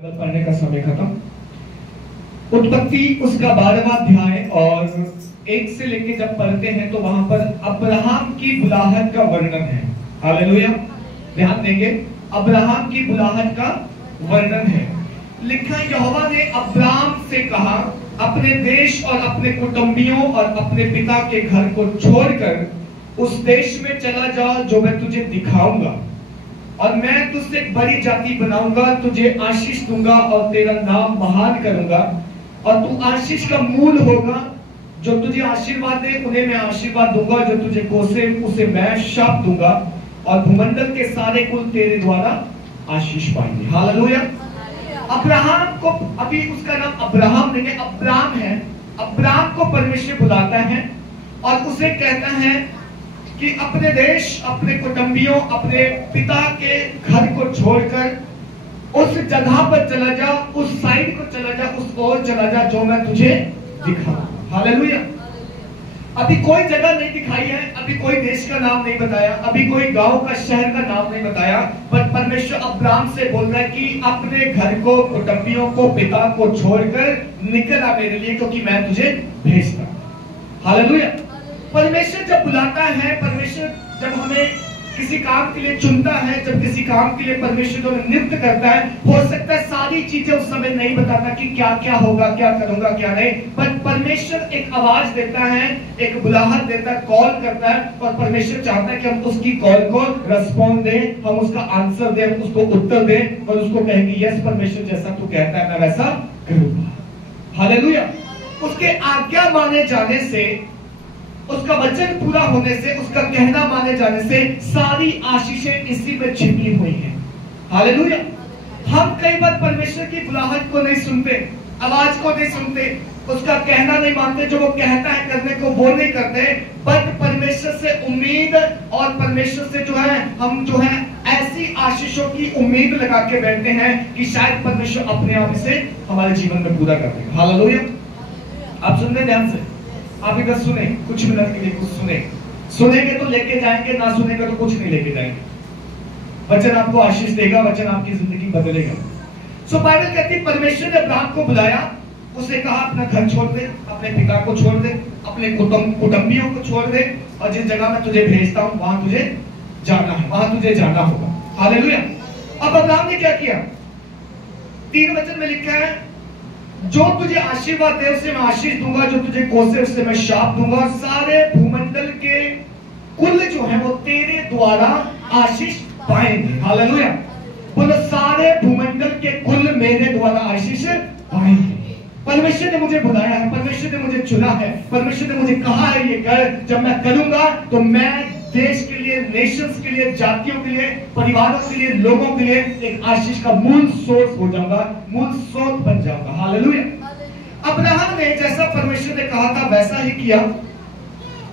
पढ़ने का समय खत्म। उत्पत्ति उसका 12वां अध्याय और 1 से लेके जब पढ़ते हैं तो वहां पर अब्राहम की बुलाहट का वर्णन है। हालेलुया, ध्यान देंगे, अब्राहम की बुलाहट का वर्णन है। लिखा है यहोवा ने अब्राहम से कहा, अपने देश और अपने कुटुंबियों और अपने पिता के घर को छोड़कर उस देश में चला जा जो मैं तुझे दिखाऊंगा, और मैं तुझसे एक बड़ी जाति बनाऊंगा, तुझे आशीष दूंगा और तेरा नाम महान करूंगा, और तू आशीष का मूल होगा। जो तुझे आशीर्वाद दे उन्हें मैं आशीर्वाद दूंगा, जो तुझे कोसे उसे मैं शाप दूंगा, और भूमंडल के सारे कुल तेरे द्वारा आशीष पाएंगे। हालेलुया। अब्राहम को, अभी उसका नाम अब्राहम नहीं है, अब्राम है। अब्राम को परमेश्वर बुलाता है और उसे कहता है कि अपने देश, अपने कुटुंबियों, अपने पिता के घर को छोड़कर उस जगह पर चला जा, उस साइड को चला जा, उस ओर चला जा जो मैं तुझे दिखाऊंगा। हालेलुया। अभी कोई जगह नहीं दिखाई है, अभी कोई देश का नाम नहीं बताया, अभी कोई गांव का, शहर का नाम नहीं बताया, पर परमेश्वर अब्राम से बोल रहा है कि अपने घर को, कुटुंबियों को, पिता को छोड़कर निकल आ मेरे लिए, क्योंकि मैं तुझे भेजता हूं। हालेलुया। परमेश्वर जब बुलाता है, परमेश्वर जब हमें किसी काम के लिए चुनता है, जब किसी काम के लिए परमेश्वर जो नियुक्त करता है, हो सकता है सारी चीजें उस समय नहीं बताता कि क्या क्या होगा, क्या करूंगा, क्या नहीं, पर परमेश्वर एक आवाज देता है, एक बुलाहट देता है, कॉल करता है, और परमेश्वर चाहता है कि हम उसकी कॉल को रिस्पॉन्ड दें, हम उसका आंसर दें, उसको उत्तर दें, और उसको कहेंगे यस परमेश्वर, जैसा तू कहता है मैं वैसा करूंगा। हालेलुया। उसके आज्ञा माने जाने से, उसका वचन पूरा होने से, उसका कहना माने जाने से सारी आशीषें इसी में छिपी हुई हैं। हालेलुया। हम कई बार परमेश्वर की बुलाहट को नहीं सुनते, आवाज को नहीं सुनते, उसका कहना नहीं मानते, जो वो कहता है करने को वो नहीं करते, बट परमेश्वर से उम्मीद, और परमेश्वर से जो है हम जो है ऐसी आशीषों की उम्मीद लगा के बैठते हैं कि शायद परमेश्वर अपने आप इसे हमारे जीवन में पूरा कर देगा। हालेलुया। आप सुन रहे ध्यान से, आप इधर सुने, कुछ मिनट के लिए कुछ सुने, सुनेंगे तो लेके जाएंगे, ना सुनेंगे तो कुछ नहीं लेके जाएंगे। वचन आपको आशीष देगा, वचन आपकी जिंदगी बदलेगा। सो बाइबल कहती है परमेश्वर ने अब्राहम को बुलाया, उसे कहा अपना घर छोड़ दे, अपने पिता को छोड़ दे, अपने कुटुंबियों को छोड़ दे, और जिस जगह मैं तुझे भेजता हूं वहां तुझे जाना है, वहां तुझे जाना होगा। हालेलुया। अब अब्राहम ने क्या किया? 3 वचन में लिखा है, जो तुझे आशीर्वाद दे उसे मैं आशीष दूंगा, जो तुझे कोसे उसे मैं शाप दूंगा, सारे भूमंडल के कुल जो है वो तेरे द्वारा आशीष पाएंगे। हालेलुया। बोलो, सारे भूमंडल के कुल मेरे द्वारा आशीष पाएंगे। परमेश्वर ने मुझे बुलाया है, परमेश्वर ने मुझे चुना है, परमेश्वर ने मुझे कहा है ये कर, जब मैं करूंगा तो मैं देश के लिए, नेशंस के लिए, जातियों के लिए, परिवारों के लिए, लोगों के लिए एक आशीष का मूल सोर्स हो जाऊंगा, मूल स्रोत बन जाऊंगा। हालेलुया। अब्राहम ने जैसा परमेश्वर ने कहा था वैसा ही किया।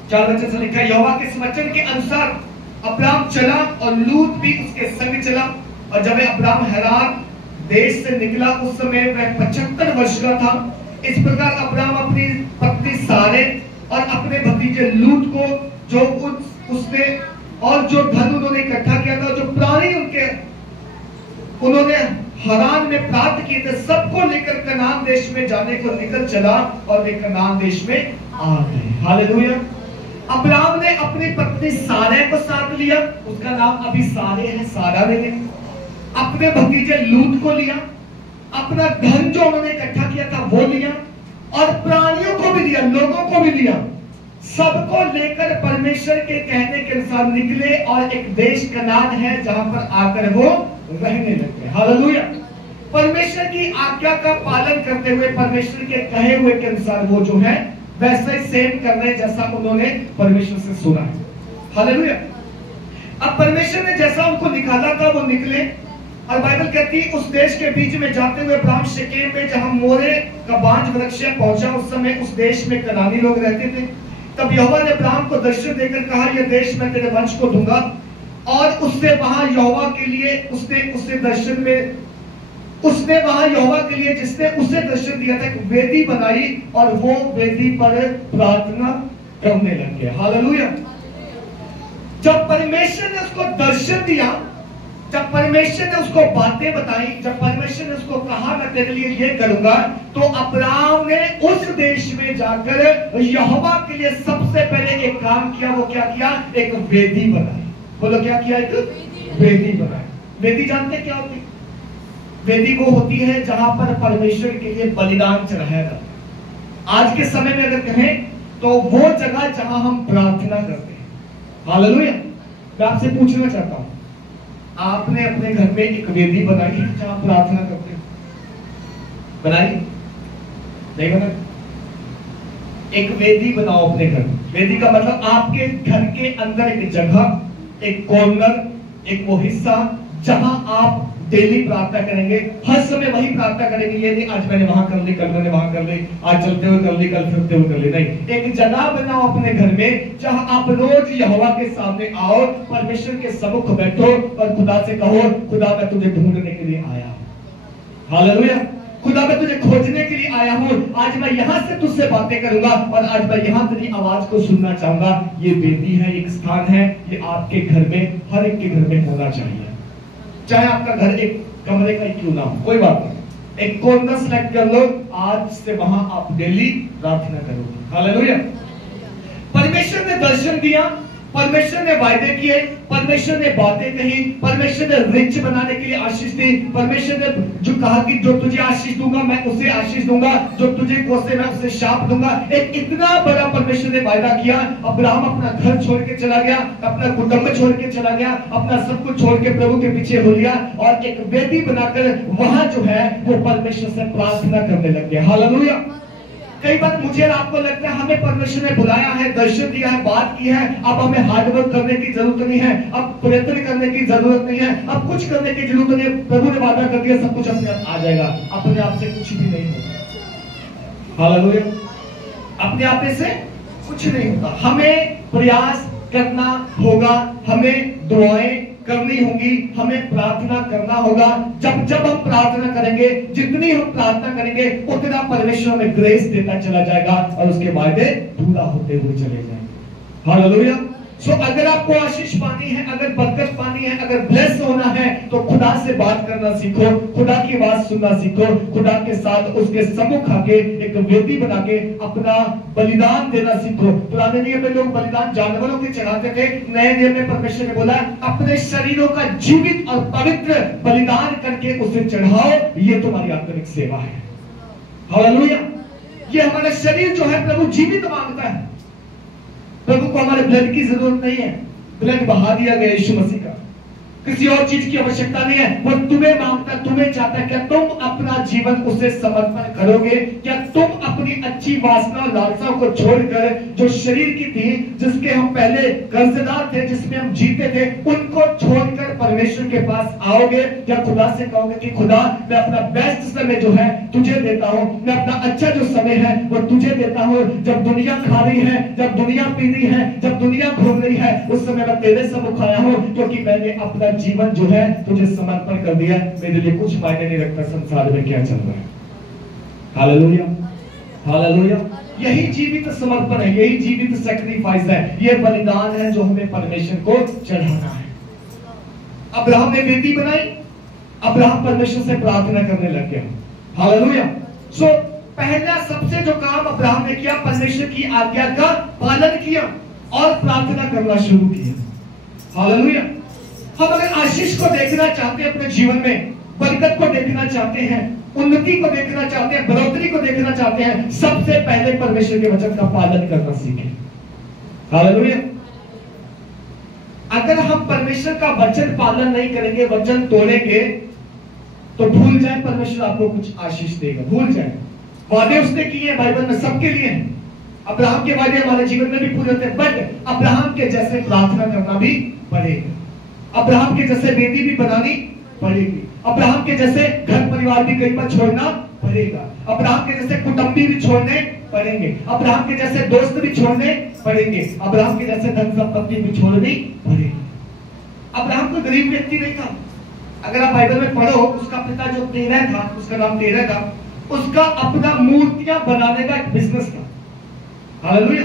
4 वचन से लिखा है, यहोवा के इस वचन के अनुसार अब्राहम चला और लूत भी उसके संग चला, और जब अब्राहम हैरान देश से निकला उस समय वह 75 वर्ष का था। इस प्रकार अब्राहम अपनी पत्नी सारे और अपने भतीजे लूत को, जो उसने और जो धन उन्होंने इकट्ठा किया था, जो प्राणी उन्होंने हरान में प्राप्त किए थे, सबको लेकर कनान देश में जाने को निकल चला, और वे कनान देश में आ गए। हालेलुया। अब्राहम ने अपनी पत्नी सारे को साथ लिया, उसका नाम अभी सारे है, सारा ने लिया। अपने भतीजे लूत को लिया, अपना धन जो उन्होंने इकट्ठा किया था वो लिया, और प्राणियों को भी लिया, लोगों को भी लिया, सबको लेकर परमेश्वर के कहने के अनुसार निकले, और एक देश कनान है जहां पर आकर वो रहने लगे। हालेलुया। परमेश्वर की आज्ञा का पालन करते हुए, परमेश्वर के कहे हुए के अनुसार वो जो है वैसा ही सेम कर रहे जैसा उन्होंने परमेश्वर से सुना है। हालेलुया। अब परमेश्वर ने जैसा उनको निकाला था वो निकले, और बाइबल कहती है उस देश के बीच में जाते हुए अब्राहम शेकेम में, जहां मोरे का बांज वृक्ष पहुंचा, उस समय उस देश में कनानी लोग रहते थे। तब यहोवा ने अब्राहम को दर्शन देकर कहा, यह देश मैं तेरे वंश को दूंगा, और उससे वहां यहोवा के लिए उसने दर्शन में, उसने वहां यहोवा के लिए जिसने उसे दर्शन दिया था एक वेदी बनाई, और वो वेदी पर प्रार्थना करने लग गया। हालेलुया। जब परमेश्वर ने उसको दर्शन दिया, जब परमेश्वर ने उसको बातें बताई, जब परमेश्वर ने उसको कहा मैं तेरे लिए ये करूंगा, तो अब्राहम ने उस देश में जाकर यहोवा के लिए सबसे पहले एक काम किया। वो क्या किया? एक वेदी बनाई। बोलो क्या किया? एक वेदी बनाई। वेदी जानते क्या होती? वेदी वो होती है जहां पर परमेश्वर के लिए बलिदान चढ़ाया जाता है। आज के समय में अगर कहें तो वो जगह जहां हम प्रार्थना करते हैं। हालेलुया। मैं आपसे पूछना चाहता हूं, आपने अपने घर में एक वेदी बनाई है जहां प्रार्थना करते हो? बनाई? नहीं बनाई? एक वेदी बनाओ अपने घर। वेदी का मतलब आपके घर के अंदर एक जगह, एक कॉर्नर, एक वो हिस्सा जहां आप डेली प्रार्थना करेंगे। हर समय वही प्रार्थना करेंगे। ये नहीं आज मैंने वहां कर ली, कल मैंने वहां कर ली, आज चलते हुए कर ली, कल फिरते हुए कर ली। नहीं, एक जगह बनाओ अपने घर में जहां आप रोज यहोवा के सामने आओ, परमेश्वर के सम्मुख बैठो और खुदा से कहो, खुदा मैं तुझे ढूंढने के लिए आया हूं। हालेलुया। खुदा मैं तुझे खोजने के लिए आया हूं। आज मैं यहां से तुझसे बातें करूंगा और आज मैं यहां तेरी आवाज को सुनना चाहूंगा। ये वेदी है, एक स्थान है, ये आपके घर में, हर एक के घर में होना चाहिए। चाहे आपका घर एक कमरे का क्यों ना हो, कोई बात नहीं, एक कॉर्नर सेलेक्ट कर लो, आज से वहां आप डेली प्रार्थना करोगे। हालेलुया। परमेश्वर ने दर्शन दिया, परमेश्वर ने वायदे किए, परमेश्वर ने बातें कही, परमेश्वर ने रिच बनाने के लिए आशीष दी। परमेश्वर ने जो कहा कि जो तुझे आशीष दूंगा मैं उसे आशीष दूंगा, जो तुझे कोसे मैं उसे शाप दूंगा। एक इतना बड़ा परमेश्वर ने वायदा किया। अब्राहम अपना घर छोड़ के चला गया, अपना कुटुंब छोड़ के चला गया, अपना सब कुछ छोड़ के प्रभु के पीछे हो लिया और एक वेदी बनाकर वहां जो है वो परमेश्वर से प्रार्थना करने लग गया। हालेलुया। कई बार मुझे और आपको लगता है हमें परमेश्वर ने बुलाया है, दर्शन दिया है, बात की है, अब हमें हार्डवर्क करने की जरूरत नहीं है, अब प्रयत्न करने की जरूरत नहीं है, अब कुछ करने की जरूरत नहीं है। प्रभु ने वादा कर दिया, सब कुछ अपने आप आ जाएगा। अपने आप से कुछ भी नहीं होगा। हालेलुया। अपने आप से कुछ नहीं होता। हमें प्रयास करना होगा, हमें दुआएं करनी होगी, हमें प्रार्थना करना होगा। जब जब हम प्रार्थना करेंगे, जितनी हम प्रार्थना करेंगे उतना परमेश्वर हमें ग्रेस देता चला जाएगा और उसके वायदे पूरा होते हुए चले जाएंगे। हालेलुया। सो अगर आपको आशीष पानी है, अगर बरकत पानी है, अगर ब्लेस होना है तो खुदा से बात करना सीखो, खुदा की आवाज सुनना सीखो, खुदा के साथ उसके सम्मुख आके एक वेदी बना के अपना बलिदान देना सीखो। पुराने नियम में लोग बलिदान जानवरों के चढ़ाते थे, नए नियम में परमेश्वर ने बोला अपने शरीरों का जीवित और पवित्र बलिदान करके उसे चढ़ाओ, ये तुम्हारी आत्मिक सेवा है। हालेलुया। ये हमारा शरीर जो है प्रभु जीवित मांगता है। प्रभु को हमारे ब्लड की जरूरत नहीं है, ब्लड बहा दिया गया यीशु मसीह का, किसी और चीज की आवश्यकता नहीं है। वो तुम्हें मांगता, तुम्हें चाहता है। क्या तुम अपना जीवन उसे समर्पण करोगे? क्या तुम अपनी अच्छी वासना और लालसाओं को छोड़कर जो शरीर की थी, जिसके हम पहले कर्जदार थे, जिसमें हम जीते थे, उनको छोड़कर परमेश्वर के पास आओगे? क्या खुदा से कहोगे कि खुदा मैं अपना बेस्ट समय जो है तुझे देता हूं, मैं अपना अच्छा जो समय है वो तुझे देता हूं। जब दुनिया खा रही है, जब दुनिया पी रही है, जब दुनिया घूम रही है, उस समय मैं तेरे सम्मुख आया हूं, क्योंकि मैंने अपना जीवन जो है तुझे समर्पण कर दिया। मेरे लिए कुछ मायने नहीं रखता संसार में क्या चल रहा है। हालेलुया। हालेलुया। यही जीवित समर्पण है, यही जीवित सैक्रिफाइस है, यह बलिदान है जो हमें परमेश्वर को चढ़ाना है। अब्राहम ने वेदी बनाई, अब्राहम परमेश्वर से प्रार्थना करने लग गया। हालेलुया। सो पहला सबसे जो काम अब्राहम ने किया, परमेश्वर की आज्ञा का पालन किया और प्रार्थना करना शुरू किया। हालेलुया। हम अगर आशीष को देखना चाहते हैं अपने जीवन में, बरकत को देखना चाहते हैं, उन्नति को देखना चाहते हैं, बढ़ोतरी को देखना चाहते हैं, सबसे पहले परमेश्वर के वचन का पालन करना सीखें। हालेलुया। अगर हम परमेश्वर का वचन पालन नहीं करेंगे, वचन तोड़ेंगे, तो भूल जाए परमेश्वर आपको कुछ आशीष देगा। भूल जाए। वादे उसने किए हैं बाइबल में, सबके लिए हैं। अब्राहम के वादे हमारे जीवन में भी पूरे होते हैं, बट अब्राहम के जैसे प्रार्थना करना भी पड़ेगा। अब्राहम के जैसे वेदी भी बनानी पड़ेगी। अब्राहम के जैसे घर परिवार भी कई बार छोड़ना पड़ेगा। अब्राहम के जैसे कुटुंबी भी छोड़ने पड़ेंगे। अब्राहम के जैसे दोस्त भी छोड़ने पड़ेंगे। अब्राहम के जैसे धन संपत्ति भी छोड़नी पड़ेगी। अब्राहम कोई गरीब व्यक्ति नहीं था। अगर आप बाइबल में पढ़ो, उसका पिता जो तेरह था, उसका नाम तेरह था, उसका अपना मूर्तियां बनाने का एक बिजनेस था। हालेलुया।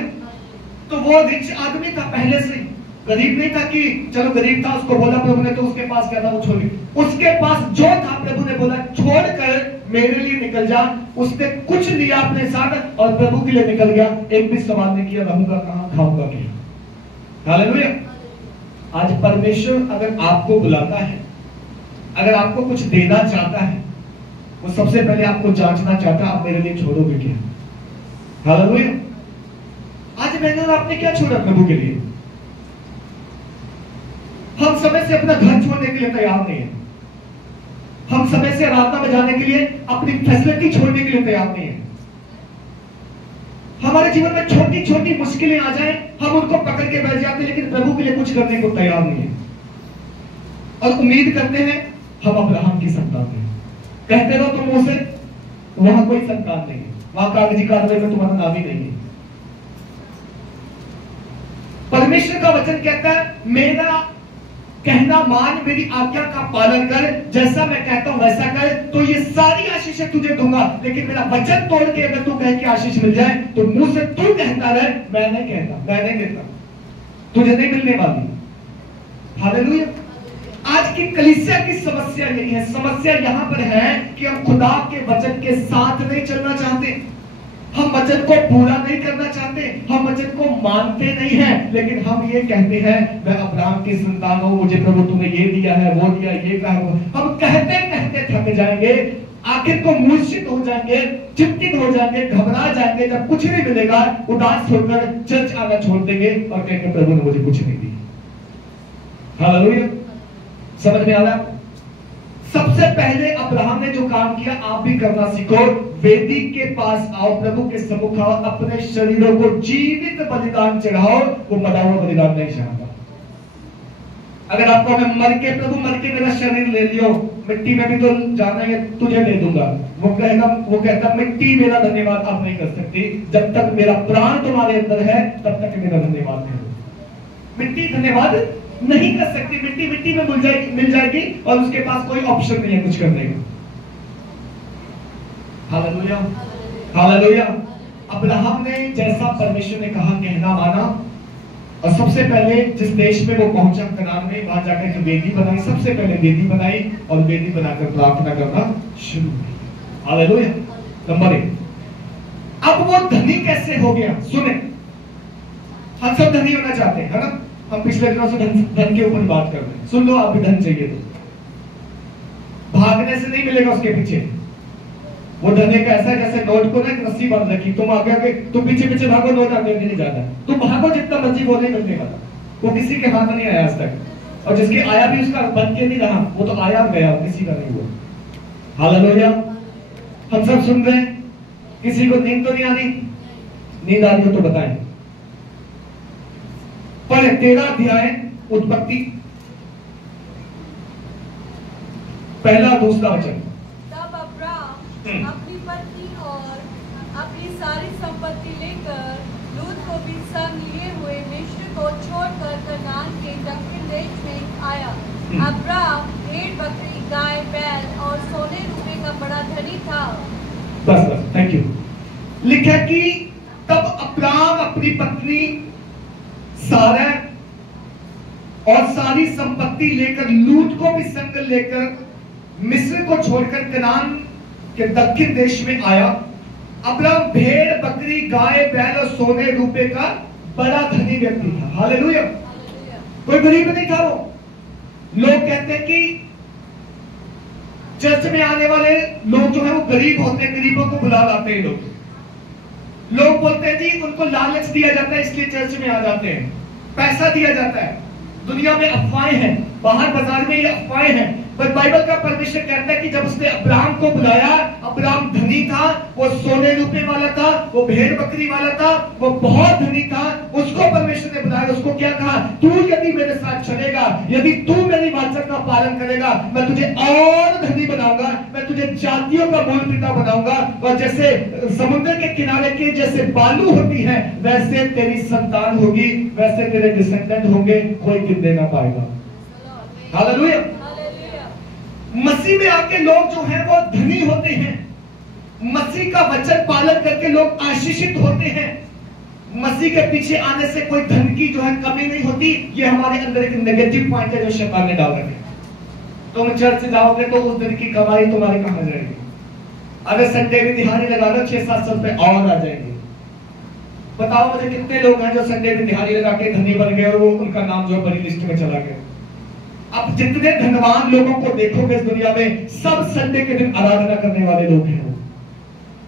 तो वो रिच आदमी था पहले से। गरीब नहीं था कि चलो गरीब था, उसको बोला प्रभु ने तो उसके पास क्या था वो छोड़, उसके पास जो था प्रभु ने बोला छोड़कर मेरे लिए निकल जा। उसने कुछ लिया अपने साथ और प्रभु के लिए निकल गया, एक भी सवाल नहीं किया रहूंगा कहां, खाऊंगा क्या। हालेलुया। आज परमेश्वर अगर आपको बुलाता है, अगर आपको कुछ देना चाहता है, वो सबसे पहले आपको जांचना चाहता है आप मेरे लिए छोड़ोगे क्या। हालेलुया। आज मैंने और आपने क्या छोड़ा प्रभु के लिए? हम समय से अपना घर छोड़ने के लिए तैयार नहीं है, हम समय से आराधना में जाने के लिए अपनी फैसिलिटी छोड़ने के लिए तैयार नहीं है। हमारे जीवन में छोटी छोटी मुश्किलें आ जाएं, हम उनको पकड़ के बैठ जाते हैं, लेकिन प्रभु के लिए कुछ करने को तैयार नहीं है और उम्मीद करते हैं हम अब्राहम की संतान हैं। कहते रहो तुम मुंह से, वहां कोई संतान नहीं है, वहां कागजी कार्रवाई में तुम्हारा नाम ही नहीं है। परमेश्वर का वचन कहता है मेरा कहना मान, मेरी आज्ञा का पालन कर, जैसा मैं कहता हूं वैसा कर, तो ये सारी आशीषें तुझे दूंगा। लेकिन मेरा वचन तोड़ के अगर तू कह के आशीष मिल जाए तो मुंह से तू कहता रहे मैं नहीं कहता, मैं नहीं देता, तुझे नहीं मिलने वाली। हालेलुया। आज की कलीसिया की समस्या यही है, समस्या यहां पर है कि हम खुदा के वचन के साथ नहीं चलना चाहते, हम वचन को पूरा नहीं करना चाहते, हम वचन को मानते नहीं हैं, लेकिन हम ये कहते हैं मैं अब्राहम की संतान हूं, मुझे प्रभु तूने ये दिया है, वो दिया, ये कहा। हम कहते कहते थक जाएंगे, आखिर को मूर्छित हो जाएंगे, चिंतित हो जाएंगे, घबरा जाएंगे, जब कुछ नहीं मिलेगा उदास होकर चर्च आना छोड़ देंगे और कहेंगे प्रभु ने मुझे कुछ नहीं दिया। हालेलुया। समझ में आ रहा? सबसे पहले अब्राहम ने जो काम किया आप भी करना सीखो। वेदी के पास आओ, प्रभु के सम्मुख आओ, अपने शरीरों को जीवित बलिदान चढ़ाओ, वो मरा हुआ बलिदान नहीं चढ़ाता। अगर आपको मैं मर के प्रभु मर के मेरा शरीर ले लियो, मिट्टी में भी तो जाना है, तुझे दे दूंगा, वो कहता मिट्टी मेरा धन्यवाद आप नहीं कर सकती, जब तक मेरा प्राण तुम्हारे अंदर है तब तक मेरा धन्यवाद करो। मिट्टी धन्यवाद नहीं कर सकती, मिट्टी मिट्टी में मिल जाएगी और उसके पास कोई ऑप्शन नहीं है कुछ करने का। हालेलुया। हालेलुया। अब्राहम ने जैसा परमेश्वर ने कहा कहना माना और सबसे पहले जिस देश में वो पहुंचा कनान में, वहां जाकर के वेदी बनाई, सबसे पहले वेदी बनाई और वेदी बनाकर प्रार्थना करना शुरू की। हालेलुया। नंबर 1, अब वो धनी कैसे हो गया? सुने, हम सब धनी होना चाहते हैं, है ना? हम पिछले दिनों से धन के ऊपर बात कर रहे हैं। सुन लो, आप भी धन चाहिए तो भागने से नहीं मिलेगा उसके पीछे। वो धन एक ऐसा जैसे नोट को ना एक रस्सी बांध रखी, तुम आगे आगे तुम पीछे पीछे भागो, नोट आगे नहीं जाता, तुम भागो जितना मर्जी, वो नहीं मिलने वाला, वो किसी के हाथ नहीं आया आज तक, और जिसके आया भी उसका बन के नहीं रहा, वो तो आया गया, किसी का नहीं हुआ। हालेलुया। हम सब सुन रहे हैं, किसी को नींद तो नहीं आ रही? नींद आ रही हो तो बताएं। पढ़े 13 अध्याय उत्पत्ति, पहला दूसरा वचन। तब अब्राम अपनी पत्नी और अपनी सारी संपत्ति लेकर लूत को भी संग लिए हुए मिस्र को छोड़कर कनान के दक्षिण देश में आया। अब्राम भेड़ बकरी गाय बैल और सोने रुपए का बड़ा धनी था। बस बस, थैंक यू। लिखा कि तब अब्राम अपनी पत्नी सारा और सारी संपत्ति लेकर लूत को भी संग लेकर मिस्र को छोड़कर कनान के दक्षिण देश में आया। अब्राम भेड़ बकरी गाय बैल और सोने रुपए का बड़ा धनी व्यक्ति था। हालेलुया। कोई गरीब नहीं था वो। लोग कहते हैं कि चर्च में आने वाले लोग जो है वो गरीब होते हैं, गरीबों को बुला लाते हैं लोग बोलते हैं जी उनको लालच दिया जाता है इसलिए चर्च में आ जाते हैं, पैसा दिया जाता है। दुनिया में अफवाहें हैं, बाहर बाजार में ये अफवाहें हैं, पर बाइबल का परमेश्वर कहता है कि जब उसने अब्राहम को बुलाया, अब्राहम धनी था, वो सोने रुपए वाला था, वो भेड़ बकरी वाला था, वो बहुत धनी था। उसको परमेश्वर ने बुलाया, उसको क्या कहा? तू यदि मेरे साथ चलेगा, यदि तू मेरी वाचा का पालन करेगा, मैं तुझे और धनी बनाऊंगा, मैं तुझे जातियों का मूल पिता बनाऊंगा, और जैसे समुद्र के किनारे के जैसे बालू होती है वैसे तेरी संतान होगी, वैसे तेरे डिसेंडेंट होंगे, कोई गिनने ना पाएगा। हालेलुया। मसीह में आके लोग जो हैं वो धनी होते हैं, मसीह का वचन पालन करके लोग आशीषित होते हैं, मसीह के पीछे आने से कोई धन की जो है कमी नहीं होती। ये हमारे अंदर एक नेगेटिव पॉइंट है जो शैतान ने डाल रखे। तुम चर्च जाओगे तो उस दिन की कमाई तुम्हारी कहां जाएगी? अगर संडे में दिहाड़ी लगा लो 600-700 रुपए और आ जाएंगे। बताओ मुझे कितने लोग हैं जो संडे में दिहाड़ी लगा के धनी बन गए और वो उनका नाम जो बड़ी लिस्ट में चला गया। अब जितने धनवान लोगों को देखोगे इस दुनिया में, सब संडे के दिन आराधना करने वाले लोग हैं।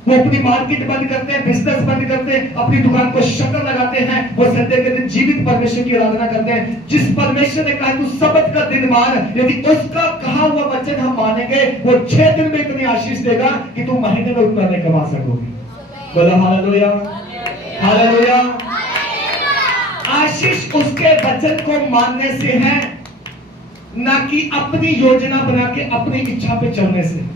वो अपनी मार्केट बंद करते हैं, बिजनेस बंद करते हैं, अपनी दुकान को शटर लगाते हैं। वो संडे के दिन जीवित परमेश्वर की आराधना करते हैं। जिस परमेश्वर ने कहा तू सबत का दिन मान, यदि उसका कहा हुआ वचन हम मानेंगे, वो 6 दिन में इतनी आशीष देगा कि तुम महीने में उतना नहीं कमा सकोगे। बोलो हालेलुया, हालेलुया। आशीष उसके वचन को मानने से है, ना कि अपनी योजना बना के अपनी इच्छा पे चलने से।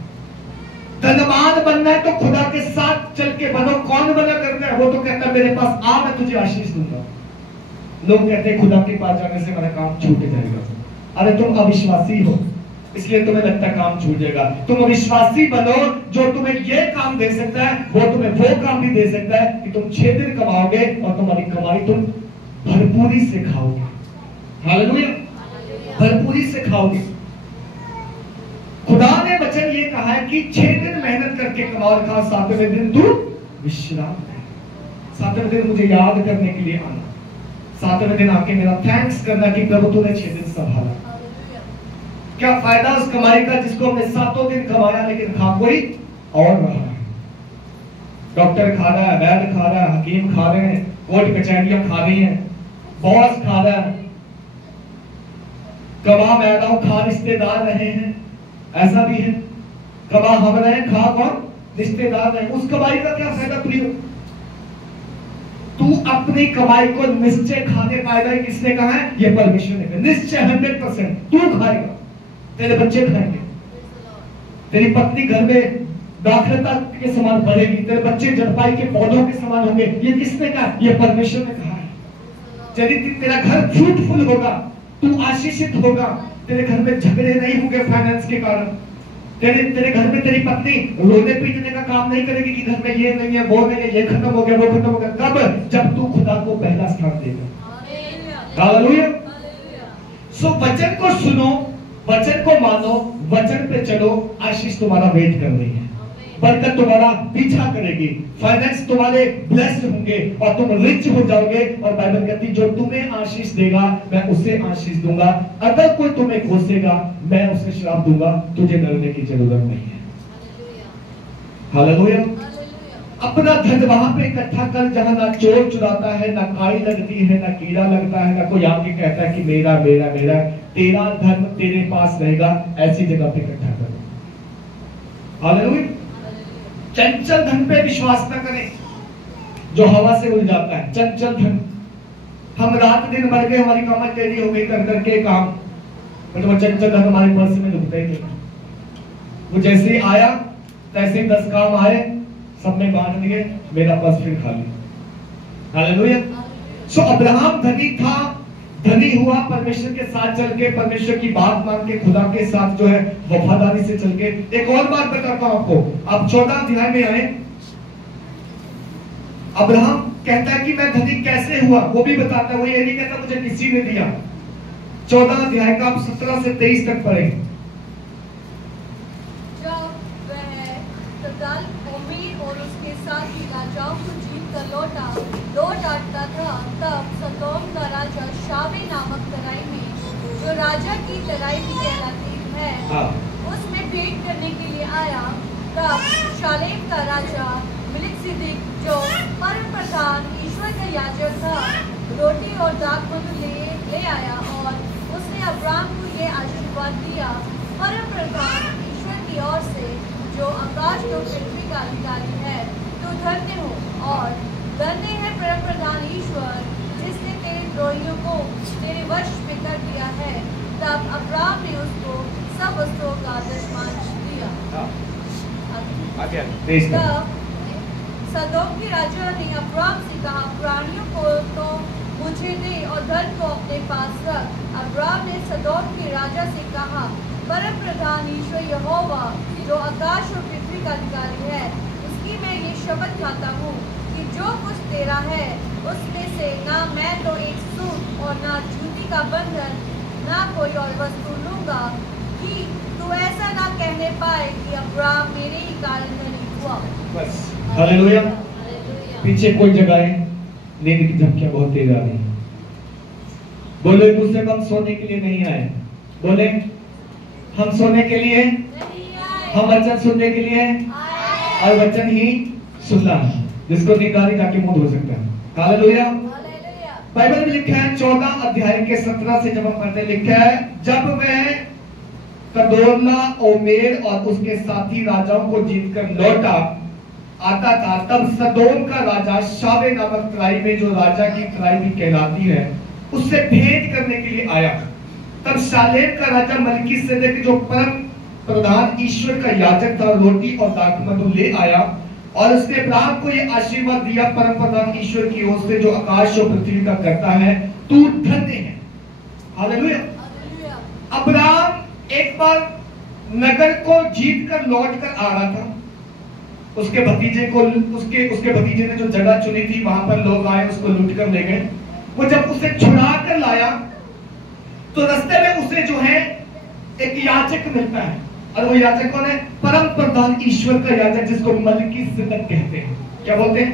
धनवान बनना है तो खुदा के साथ चल के बनो। कौन बना करता है? वो तो कहता है मेरे पास आ, मैं तुझे आशीष दूंगा। लोग कहते हैं खुदा के पास जाने से मेरा काम छूट जाएगा। अरे तुम अविश्वासी हो, इसलिए तुम्हें लगता है काम छूट जाएगा। तुम अविश्वासी बनो, जो तुम्हें ये काम दे सकता है वो तुम्हें वो काम भी दे सकता है कि तुम 6 दिन कमाओगे और तुम्हारी कमाई तुम भरपूरी से खाओगे। हालेलुया, भरपूरी से खाओगे। खुदा ने वचन ये कहा है कि 6 दिन मेहनत करके कमाओ और खाओ, 7वें दिन तू विश्राम ले। 7वें दिन मुझे याद करने के लिए आना, 7वें दिन आके मेरा थैंक्स करना कि प्रभु तूने 6 दिन संभाला। क्या फायदा उस कमाई का जिसको हमने 7 दिन कमाया लेकिन खा कोई और रहा है। डॉक्टर खा रहा है, वैद्य खा रहा है, हकीम खा रहे हैं, कोर्ट कचहरियां खा रही हैं, बॉस खा रहा है, कमा मैदान खा रिश्तेदार रहे हैं। ऐसा भी है, कमा हम रहे, खा कौन? रिश्तेदार रहे। उस कमाई का क्या फायदा प्रियो? तू अपनी कमाई को निश्चय खाने पाएगा। किसने कहा है? ये परमेश्वर ने कहा। निश्चय 100% तू खाएगा, तेरे बच्चे खाएंगे, तेरी पत्नी घर में दाखलता के समान बढ़ेगी, तेरे बच्चे जड़पाई के पौधों के समान होंगे। ये किसने कहा? ये परमेश्वर ने कहा है। यदि तेरा घर फ्रूटफुल होगा, तू आशीषित होगा, तेरे घर में झगड़े नहीं होंगे फाइनेंस के कारण, तेरे घर में तेरी पत्नी रोने पीटने का काम नहीं करेगी कि घर में ये नहीं है, वो नहीं है, ये खत्म हो गया, वो खत्म हो गया। कब? जब तू खुदा को पहला स्थान देगा। हालेलुया। सो वचन को सुनो, वचन को मानो, वचन पे चलो, आशीष तुम्हारा वेट कर रही है, बरकत तुम्हारा पीछा करेगी, फाइनेंस तुम्हारे ब्लेस्ड होंगे और तुम रिच हो जाओगे। और बाइबल कहती जो तुम्हें आशीष देगा मैं उसे आशीष दूंगा, अगर कोई तुम्हें कोसेगा मैं उसे श्राप दूंगा। तुझे डरने की जरूरत नहीं है। हालेलुया। अपना धन वहां पे इकट्ठा कर जहां ना चोर चुराता है, ना काई लगती है, ना कीड़ा लगता है, ना कोई आके कहता है कि मेरा मेरा मेरा। तेरा धन तेरे पास रहेगा, ऐसी जगह पे इकट्ठा करो। हालेलुया। चंचल धन पे विश्वास न करें जो हवा से उड़ जाता है। चंचल धन, हम रात दिन मर गए, हमारी कमर टेढ़ी हो गई कर करके काम, बट वो चंचल धन हमारे पर्स में डूबता ही नहीं। वो जैसे ही आया तैसे ही 10 काम आए, सब में बांट दिए, मेरा पर्स फिर खाली। हालेलुया। सो अब्राहम धनी था, धनी हुआ परमेश्वर के साथ चल के, परमेश्वर की बात मान के, खुदा के साथ जो है वफादारी से चल के। एक और बात बताता हूं आपको, आप 14 अध्याय में आए। अब्राहम कहता है कि मैं धनी कैसे हुआ, वो भी बताता है। वो ये नहीं कहता मुझे किसी ने दिया। 14 अध्याय का आप 17 से 23 तक पढ़े। जब वह उम्मीद और उसके साथी राजाओं को जीत कर लौट आता था, तब सदोम का राजा शावे नामक तराई में, जो राजा की तराई भी कहलाती है, उसमें भेंट करने के लिए आया। तब शालेम का राजा मिलिकसिदिक, जो परम प्रधान ईश्वर का याजक था, रोटी और दाख ले आया और उसने अब्राहम को ये आशीर्वाद दिया, परम प्रधान ईश्वर की ओर से, जो आकाश और पृथ्वी का अधिकारी है, तो धन्य हो और धन्य है परम प्रधान ईश्वर, जिसने तेरे द्रोहियों को तेरे वश में कर दिया है। तब अब्राहम ने उसको सब वस्तुओं का दशमांश दिया। तब सदोम के राजा ने अब्राहम से कहा, प्राणियों को तो मुझे दे और धन को अपने पास रख। अब्राहम ने सदोम के राजा से कहा, परम प्रधान ईश्वर यहोवा, जो आकाश और पृथ्वी का अधिकारी है, उसकी मैं ये शपथ खाता हूँ कि जो कुछ तेरा है उसमें से ना मैं तो एक सूट और ना जूती का बंधन ना कोई और वस्तु लूंगा, कि तू ऐसा ना कहने पाए कि अब्राहम मेरे ही कारण धनी हुआ। बस हालेलुया। पीछे कोई जगह है, नींद की झपकियां बहुत तेज आ रही हैं। बोलो एक दूसरे को हम सोने के लिए नहीं आए। बोले हम सोने के लिए, हम वचन सुनने के लिए और वचन ही सुनना है। जिसको नींद आ रही जाके मुंह धो सकता है। हालेलुया। बाइबल में लिखा है 14 अध्याय के 17 से जब हम पढ़ते लिखा है, जब वह कदोर्लाओमेर और उसके साथी राजाओं को जीतकर लौटा आता था, तब सदोम का राजा शावे नामक तराई में, जो राजा की तराई भी कहलाती है, उससे भेंट करने के लिए आया। तब शालेम का राजा मलिकिसेदेक, जो परम प्रधान ईश्वर का याजक था, रोटी और दाखमधु ले आया और उसने अब्राहम को यह आशीर्वाद दिया परम प्रधान ईश्वर की ओर से, जो आकाश और पृथ्वी का करता है, तू धन्य है। हालेलुया। अब्राहम एक बार नगर को जीत कर लौट कर आ रहा था। उसके भतीजे को उसके भतीजे ने जो जगह चुनी थी, वहां पर लोग आए, उसको लूट कर ले गए। वो जब उसे छुड़ा कर लाया तो रास्ते में उसे जो है एक याजक मिलता है, और वो याजक कौन है? परम प्रधान ईश्वर का याजक, जिसको मलिकिसेदेक कहते हैं। क्या बोलते हैं?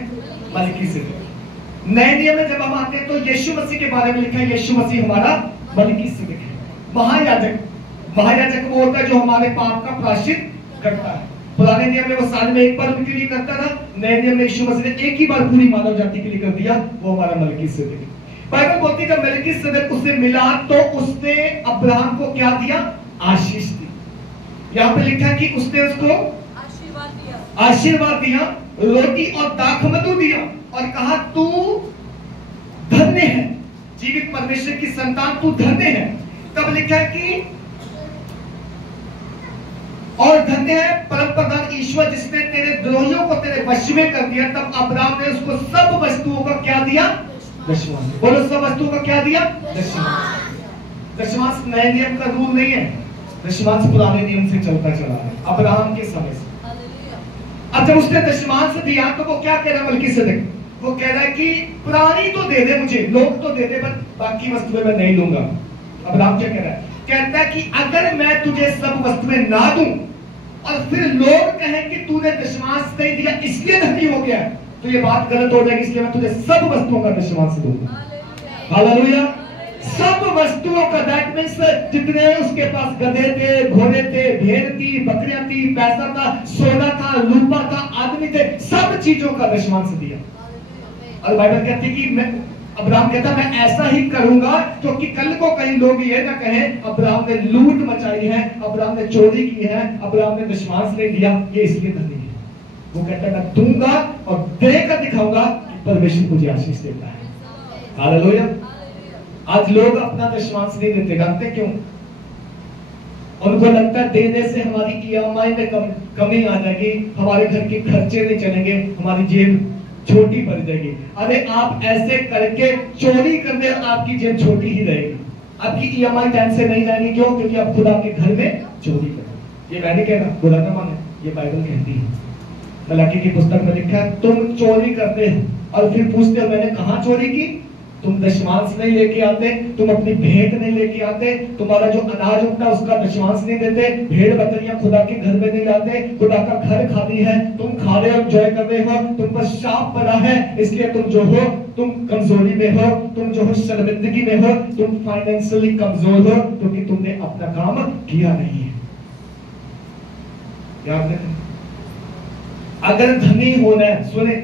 मलिकिसेदेक। नए नियम में जब हम आते हैं तो यीशु मसीह के बारे में लिखा है, यीशु मसीह हमारा मलिकिसेदेक है, महायाजक। महायाजक वो होता है जो हमारे पाप का प्रायश्चित करता है। पुराने नियम में वो साल में एक बार उनके लिए करता था, नए नियम में यीशु मसीह ने एक ही बार पूरी मानव जाति के लिए कर दिया, वो हमारा मलिकिसेदेक है। बाइबल बोलती है जब मलिकिसेदेक उसे मिला तो उसने अब्राहम को क्या दिया? आशीष दी। यहाँ पे लिखा है कि उसने उसको आशीर्वाद दिया, रोटी और दाखमधु दिया और कहा तू धन्य है, जीवित परमेश्वर की संतान, तू धन्य है। तब लिखा है कि और धन्य है परम प्रधान ईश्वर, जिसने तेरे द्रोहियों को तेरे वश में कर दिया। तब अब्राहम ने उसको सब वस्तुओं का क्या दिया? दशमांश। बोलो सब वस्तुओं का क्या दिया? दशमांश। दशमांश नए नियम का रूल नहीं है, दशमांश पुराने नियम से चलता चला है, अब्राहम के समय से। अब जब उसने दशमांश दिया तो वो क्या कह रहा है मलिकिसेदेक? वो कह रहा है कि प्राणी तो दे दे मुझे, लोग तो दे दे, पर बाकी वस्तुएं मैं नहीं लूंगा। अब्राहम क्या कह रहा है? कहता है कि अगर मैं तुझे सब वस्तुएं ना दूं और फिर लोग कहें कि तूने दशमांश नहीं दिया इसलिए धनी हो गया, तो ये बात गलत हो जाएगी, इसलिए मैं तुझे सब वस्तुओं का दशमांश दूंगा। हालेलुया। सब वस्तुओं का, दैट मींस जितने उसके पास गधे थे, घोड़े थे, भेड़ थी, बकरियां थी, पैसा था, सोना था, रूपा था, आदमी थे, सब चीजों का दशमांश दिया। और बाइबल कहती है कि मैं, अब्राहम कहता मैं ऐसा ही करूंगा क्योंकि कल को कहीं लोग ये ना कहें अब्राहम ने लूट मचाई है, अब्राहम ने चोरी की है, अब्राहम ने दशमांश नहीं दिया, ये इसलिए धनी है। वो कहता है मैं दूंगा और देकर दिखाऊंगा कि परमेश्वर मुझे आशीष देता है। हालेलुया। आज लोग अपना दशमांश नहीं देते, जानते क्यों? उनको लगता है देने से हमारी ईएमआई में कमी आ जाएगी, हमारे घर के खर्चे नहीं चलेंगे, हमारी जेब छोटी पड़ जाएगी। अरे आप ऐसे करके चोरी करने आपकी जेब छोटी ही रहेगी, आपकी ईएमआई टाइम से नहीं जाएगी। क्यों? क्योंकि आप खुदा के घर में चोरी कर। ये मैं नहीं कह रहा, खुदा ना माने, ये बाइबल कहती है। मलाकी की पुस्तक में लिखा है तुम चोरी करते हो और फिर पूछते हो मैंने कहां चोरी की? तुम दशमांश नहीं लेके आते, तुम अपनी भेंट नहीं लेके आते, तुम्हारा जो अनाज उगता है उसका दशमांश नहीं देते, भेड़ बकरियां खुदा के घर में नहीं लाते, खुदा का घर खाली है, तुम खा रहे हो, एंजॉय कर रहे हो, तुम पर शाप पड़ा है, इसलिए तुम जो हो तुम कमजोरी में हो, तुम जो हो शर्मिंदगी में हो, तुम फाइनेंशियली कमजोर हो क्योंकि तुमने अपना काम किया नहीं है। याद रखें, अगर धनी होना है, सुने,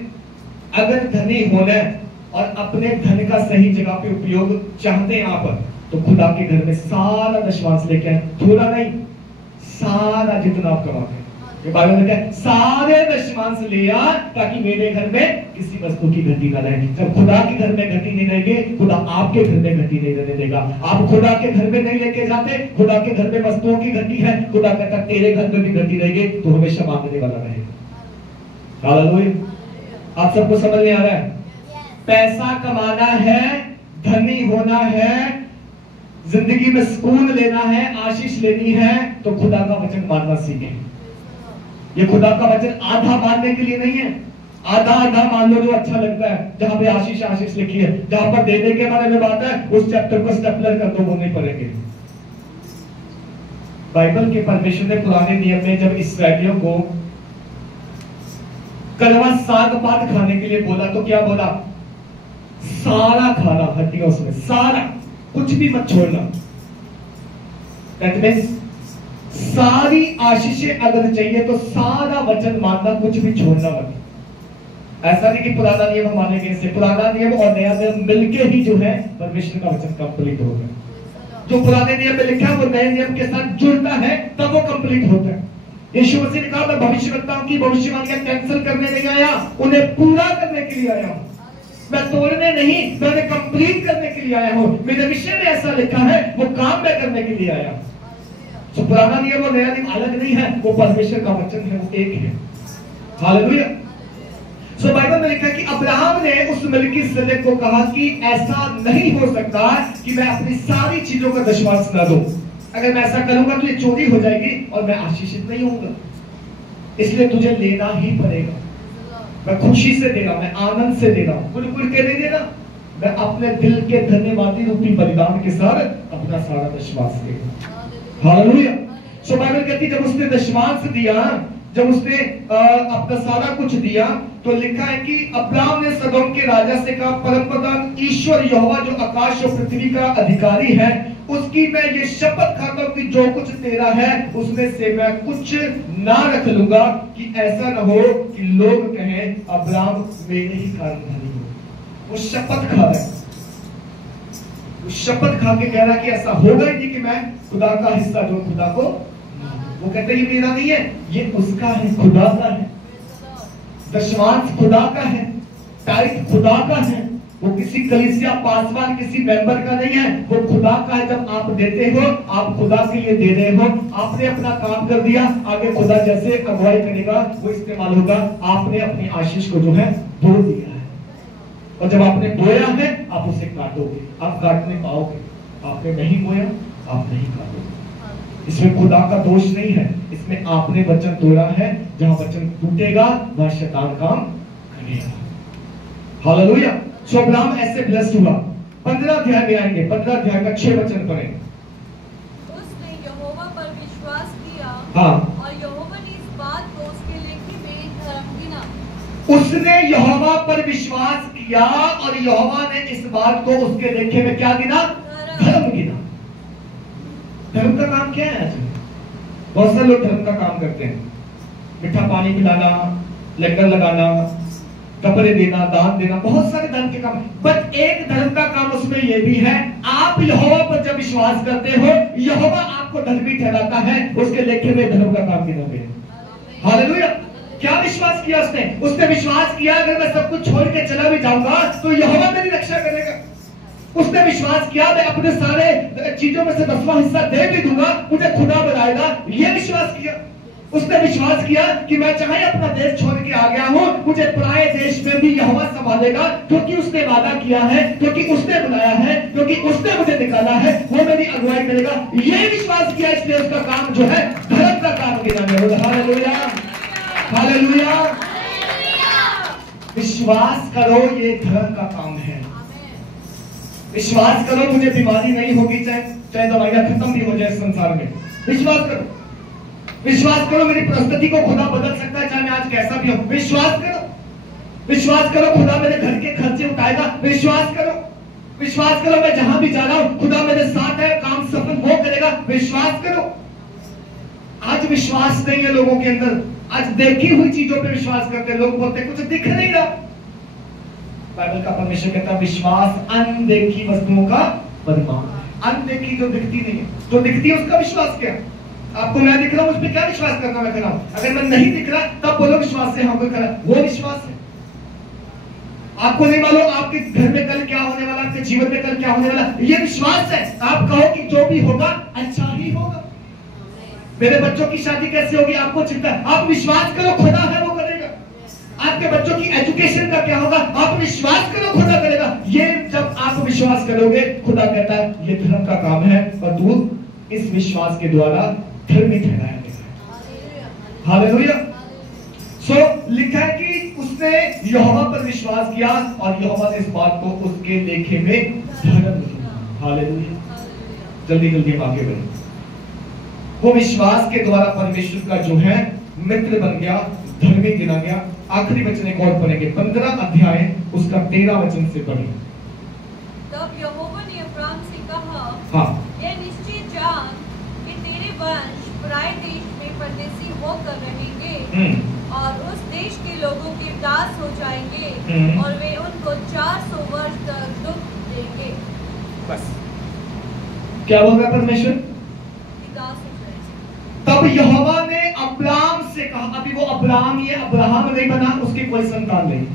अगर धनी होना है और अपने धन का सही जगह पे उपयोग चाहते हैं आप, तो खुदा के घर में सारा दशमांश लेके आए, थोड़ा नहीं, सारा जितना आप कमाते हैं। ये बाइबल में क्या है? सारे दशमांश ले आ ताकि मेरे घर में किसी वस्तु की घटी ना रहे। जब खुदा के घर में घटी नहीं रहेगी, खुदा आपके घर में घटी नहीं रहने देगा। आप खुदा के घर में नहीं लेके जाते, खुदा के घर में वस्तुओं की घटी है, खुदा कहता तेरे घर में भी घटी रहेगी, तो हमेशा मांगने वाला रहेगा। हालेलुया। आप सबको समझ में आ रहा है? पैसा कमाना है, धनी होना है, जिंदगी में सुकून लेना है, आशीष लेनी है, तो खुदा का वचन मानना सीखें। ये खुदा का वचन आधा मानने के लिए नहीं है, आधा आधा मान लो जो अच्छा लगता है, जहां पे आशीष आशीष लिखी है, जहां पर देने के बारे में बात है, उस चैप्टर को स्टेपलर कर दो, वो नहीं पढ़ेंगे। बाइबल के परमेश्वर ने पुराने नियम में जब इस्राएलियों को कड़वा साग पात खाने के लिए बोला तो क्या बोला? सारा खाना, हड्डियों से सारा, कुछ भी मत छोड़ना। That means सारी आशीषें अगर चाहिए तो सारा वचन मानना, कुछ भी छोड़ना मत। ऐसा नहीं कि पुराना नियम हमारे अगेंस्ट है, पुराना नियम और नया नियम मिलके ही जो है परमेश्वर का वचन कंप्लीट होगा। जो पुराने नियम में लिखा है वो नए नियम के साथ जुड़ता है, तब वो कंप्लीट होता है। यीशु मसीह ने कहा मैं भविष्यवक्ताओं की भविष्यवाणियां कैंसिल करने नहीं आया, उन्हें पूरा करने के लिए आया हूं। मैं तोड़ने नहीं, मैं उन्हें कंप्लीट करने के लिए आया हूं। मेरे विषय में ऐसा लिखा है, वो काम मैं करने के लिए आया हूं। तो पुराना नियम और नया नियम अलग नहीं है, वो परमेश्वर का वचन है, वो एक है। हालेलुया। सो बाइबल में लिखा है कि अब्राहम ने उस मलिकिसेदेक को कहा कि ऐसा नहीं हो सकता कि मैं अपनी सारी चीजों का दशमांश न दूं। अगर मैं ऐसा करूंगा तो ये चोरी हो जाएगी और मैं आशीषित नहीं होऊंगा, इसलिए तुझे लेना ही पड़ेगा। मैं खुशी से दे रहा हूं, मैं आनंद से दे रहा हूं, कुल के नहीं दे रहा, मैं अपने दिल के धन्यवादी रूपी बलिदान के साथ अपना सारा दशमांश देगा। हालेलुया। सो बाइबल कहती है जब उसने दशमांश दिया, जब उसने अपना सारा कुछ दिया, तो लिखा है कि अब्राहम ने सदोम के राजा से कहा परमप्रधान ईश्वर यहोवा जो आकाश और पृथ्वी का अधिकारी है, उसकी मैं ये शपथ खाता हूं कि जो कुछ तेरा है उसमें से मैं कुछ ना रख लूंगा, कि ऐसा न हो कि लोग कहें अब्राहम मेरे ही कारण धनी हो। वो शपथ खा रहा है, वो शपथ खा के कह रहा है कि ऐसा होगा ही नहीं कि मैं खुदा का हिस्सा जो खुदा को, वो कहते ये मेरा नहीं है, ये उसका है, खुदा का है। दशमांश खुदा का है, टाइट खुदा का है, वो किसी कलीसिया पासवान किसी मेंबर का नहीं है, वो खुदा का है। जब आप देते हो, आप खुदा के लिए दे रहे हो, आपने अपना काम कर दिया, आगे खुदा जैसे अगुवाई करेगा वो इस्तेमाल होगा। आपने अपनी आशीष को जो है बो दिया है, और जब आपने बोया है आप उसे काटोगे, आप काटने पाओगे। आपने नहीं बोया, आप नहीं काटोगे। इसमें खुदा का दोष नहीं है, इसमें आपने वचन तोड़ा है। जहां वचन टूटेगा वहां शैतान काम करेगा। हालेलुया। सो अब्राहम ऐसे ब्लेस्ड हुआ। 15 अध्याय में आएंगे, 15 अध्याय का 6 वचन पढ़ें। उसने यहोवा पर विश्वास किया, हाँ, और यहोवा ने इस बात को उसके लेखे में धर्म गिना। उसने यहोवा पर विश्वास किया और यहोवा ने इस बात को उसके लेखे में क्या गिना? धर्म गिना। धर्म का काम क्या है? आज बहुत सारे लोग धर्म का काम करते हैं, मीठा पानी पिलाना, लंगर लगाना, कपड़े देना, दान देना, बहुत सारे धर्म के काम। बट एक धर्म का काम उसमें यह भी है, आप यहोवा पर जब विश्वास करते हो, यहोवा आपको धर्मी ठहराता है, उसके लेखे में धर्म का काम गिना गया। हालेलुया। क्या विश्वास किया उसने? उसने विश्वास किया अगर मैं सब कुछ छोड़ के चला भी जाऊंगा तो यहोवा मेरी रक्षा करेगा। उसने विश्वास किया मैं अपने सारे चीजों में से 10वां हिस्सा दे भी दूंगा, मुझे खुदा बनाएगा, ये विश्वास किया। उसने विश्वास किया कि मैं चाहे अपना देश छोड़ के आ गया हूं, मुझे पराये देश में भी यहोवा संभालेगा, क्योंकि उसने वादा किया है, क्योंकि उसने बुलाया है, क्योंकि उसने मुझे निकाला है, वो मेरी अगुवाई करेगा। ये विश्वास किया, इसलिए उसका काम जो है धर्म का काम गिना गया। Hallelujah, hallelujah. विश्वास करो, ये धर्म का काम है। विश्वास करो मुझे बीमारी नहीं होगी, चाहे दवाइयां खत्म भी हो जाए संसार में। विश्वास करो, विश्वास करो मेरी परिस्थिति को खुदा बदल सकता है, चाहे मैं आज कैसा भी हूं। विश्वास करो, विश्वास करो खुदा मेरे घर के खर्चे उठाएगा। विश्वास करो, विश्वास करो मैं जहां भी जा रहा हूं खुदा मेरे साथ है, काम सफल वो करेगा। विश्वास करो। आज विश्वास नहीं है लोगों के अंदर, आज देखी हुई चीजों पे विश्वास करते हैं। लोग बोलते कुछ दिख नहीं रहा। बाइबल का परमेश्वर कहता है विश्वास अनदेखी वस्तुओं का परिमाण है। अनदेखी जो दिखती नहीं है, जो दिखती है उसका विश्वास क्या? आपको मैं दिख रहा हूं, उस पर क्या विश्वास करना मैं कर रहा हूं? अगर मैं नहीं दिख रहा तब बोलो विश्वास से, हाँ कोई करा, वो विश्वास है। आपको नहीं मालूम आपके घर में कल क्या होने वाला, आपके जीवन में कल क्या होने वाला, ये विश्वास है। आप कहो कि जो भी होगा अच्छा ही होगा। मेरे बच्चों की शादी कैसे होगी आपको चिंता है, आप विश्वास करो खुदा है वो करेगा। आपके बच्चों की एजुकेशन का क्या होगा, आप विश्वास करो खुदा करेगा। ये जब आप विश्वास करोगे, खुदा कहता है ये धर्म का काम है और तू इस विश्वास के द्वारा धर्मी ठहराया गया है। हालेलुया। लिखा है कि उसने यहोवा पर विश्वास किया और यहोवा ने इस बात को उसके लेखे में धर्म लिया। हालेलुया। जल्दी जल्दी हम आगे बढ़े। वो विश्वास के द्वारा परमेश्वर का जो है मित्र बन गया, धर्मी गिना गया। आखिरी वचन एक और पढ़ेंगे, 15 अध्याय उसका 13 वचन से पढ़ें। तब यहोवा ने अब्राम से कहा, हाँ, यह निश्चय जान कि तेरे वंश पराए देश में परदेसी होकर रहेंगे और उस देश के लोगों के दास हो जाएंगे और वे उनको 400 वर्ष तक दुख देंगे। बस क्या होगा? परमेश्वर दास हो जाएंगे। तब यहोवा ने अब्राम से कहा, अभी वो अब्राम, ये अब्राहम नहीं बना, उसकी कोई संतान नहीं।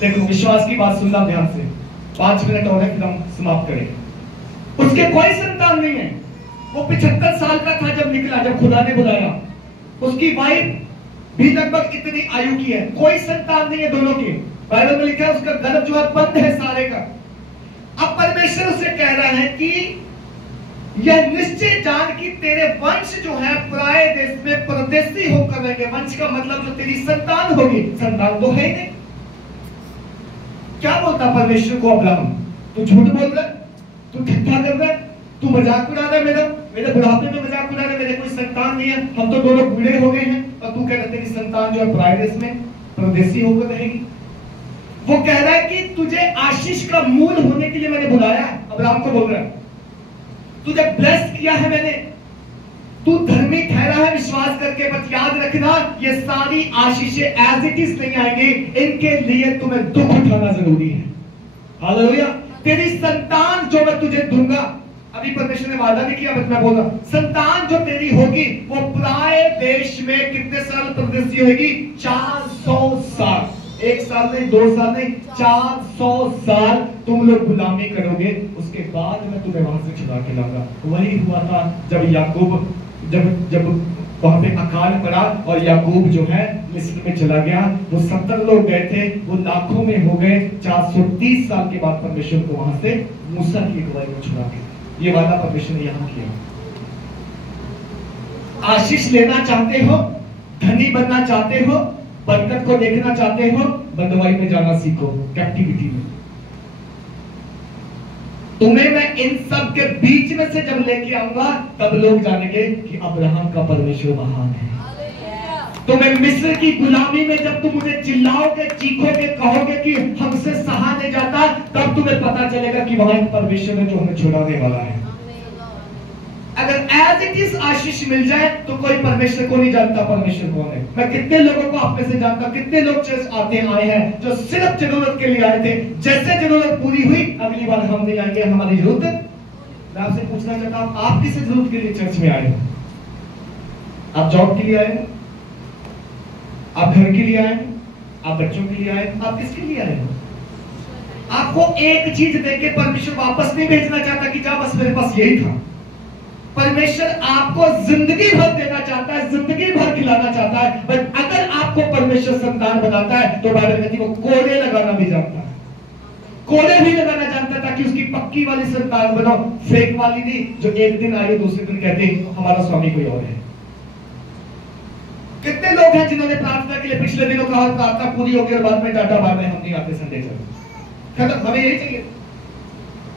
देखो विश्वास की बात सुनना ध्यान से, 5 मिनट और है फिर हम समाप्त करें। उसके कोई संतान नहीं है। वो 75 साल का था जब निकला, जब खुदा ने बुलाया। उसकी वाइफ भी लगभग इतनी आयु की है, कोई संतान नहीं है दोनों के। बाइबल में लिखा है उसका गर्भ जो है बंद है सारे का। अब परमेश्वर उसे कह रहा है कि यह निश्चय जान कि तेरे वंश जो है पराए देश में परदेसी होकर रहेंगे। वंश का मतलब जो तेरी संतान होगी, संतान तो है ही नहीं। क्या बोलता परमेश्वर को अब्राहम? तू झूठ बोल रहा है, तू ठट्ठा कर रहा है, तू मजाक उड़ा रहा है, मेरे बुढ़ापे में मजाक उड़ा रहा है, मेरे कोई संतान नहीं है, हम तो दोनों बूढ़े हो गए हैं और तू कह रहा है तेरी संतान जो है पराए देश में परदेसी होकर रहेगी। वो कह रहा है कि तुझे आशीष का मूल होने के लिए मैंने बुलाया। अब्राहम को बोल रहा है तुझे ब्लेस किया है मैंने, तू धर्मी ठहरा है विश्वास करके। बस याद रखना ये सारी आशीषें एज इट इज नहीं आएंगी, इनके लिए तुम्हें दुख उठाना जरूरी है। हालेलुया। तेरी संतान जो मैं तुझे दूंगा, अभी परमेश्वर ने वादा नहीं किया, बस मैं बोल रहा हूं, संतान जो तेरी होगी वो पराए देश में कितने साल परदेसी होगी? 400 साल। 1 साल नहीं, 2 साल नहीं, 400 साल तुम लोग गुलामी करोगे, उसके बाद मैं तुम्हें वहां से छुड़ा के लाऊंगा। वही हुआ था जब याकूब जब वहां पे अकाल पड़ा और याकूब जो है मिस्र में चला गया। वो 70 लोग गए थे, वो लाखों में हो गए। 430 साल के बाद परमेश्वर को वहां से मूसा की अगुवाई में छुड़ा के, ये वादा परमेश्वर ने यहां किया। आशीष लेना चाहते हो, धनी बनना चाहते हो, बरकत को देखना चाहते हो, बंदवाई में जाना सीखो, कैप्टिविटी में। तुम्हें मैं इन सब के बीच में से जब लेके आऊंगा तब लोग जानेंगे कि अब्राहम का परमेश्वर महान है। तुम्हें मिस्र की गुलामी में जब तुम मुझे चिल्लाओगे, चीखोगे, कहोगे कि हमसे सहा नहीं जाता, तब तुम्हें पता चलेगा कि वहां एक परमेश्वर है जो हमें छुड़ाने वाला है। अगर एज इट इज आशीष मिल जाए तो कोई परमेश्वर को नहीं जानता परमेश्वर कौन है। मैं कितने लोगों को आप में से जानता हूं, कितने लोग चर्च आए हैं जो सिर्फ जरूरत के लिए आए थे, जैसे जरूरत पूरी हुई अगली बार हम नहीं आएंगे, हमारी जरूरत है। मैं आपसे पूछना चाहता हूं, आप किस जरूरत के लिए चर्च में आए हो? आप जॉब के लिए आए हो, आप घर के लिए आए हो, आप बच्चों के लिए आए हो, आप किसके लिए आए हो? आपको एक चीज देके परमेश्वर वापस नहीं भेजना चाहता कि जा बस मेरे पास यही था। परमेश्वर आपको जिंदगी भर देना चाहता है, जिंदगी भर खिलाना चाहता है। बट अगर आपको परमेश्वर संतान बनाता है तो बाइबल कहती है वो कोड़े लगाना भी जानता है, कोड़े भी लगाना जानता है, ताकि उसकी पक्की वाली संतान बनाओ, फेक वाली नहीं जो एक दिन आई दूसरे दिन कहते हमारा स्वामी कोई और है। कितने लोग हैं जिन्होंने प्रार्थना के लिए पिछले दिनों कहा प्रार्थना पूरी होगी और बाद में टाटा बाय बाय, हम नहीं आते संडे खत्म, हमें यही चाहिए।